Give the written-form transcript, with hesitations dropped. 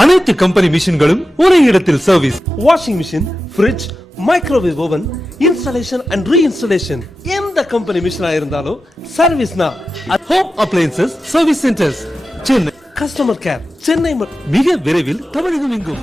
அனைத்து கம்பெனி மிஷின்களும் ஒரே இடத்தில் service. Washing machine, fridge, microwave oven, installation and reinstallation எந்த கம்பெனி மிஷினா இருந்தாலும் சர்வீஸ்னா home appliances service centres Chennai. Customer care Chennai மிக விரைவில் தமிழகம் எங்கும்.